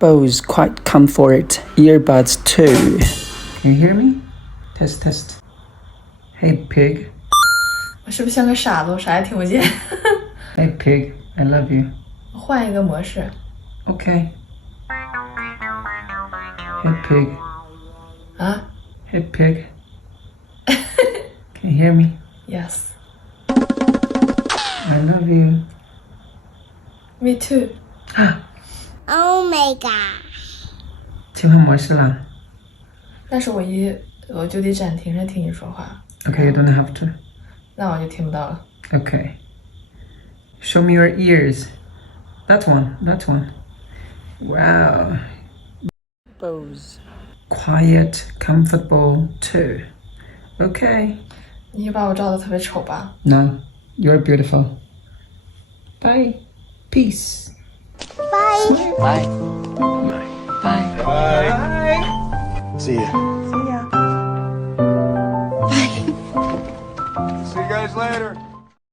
Bose Quiet Comfort Earbuds II. Can you hear me? Test, test. Hey, pig. 我是不是像个傻子？我啥也听不见。Hey, pig. I love you. 换一个模式。Okay. Hey, pig. 啊 Hey, pig. Can you hear me?？Yes. I love you. Me too. Oh my gosh. 切换模式了。但是我就得暂停着听你说话。Okay, you don't have to. 那我就听不到了。Okay. Show me your ears. That one, that one. Wow. Bose. Quiet, comfortable too. Okay. 你把我照的特别丑吧？ No, you're beautiful. Bye. Peace. Bye. Bye. Bye. Bye. See ya. See ya. See you guys later.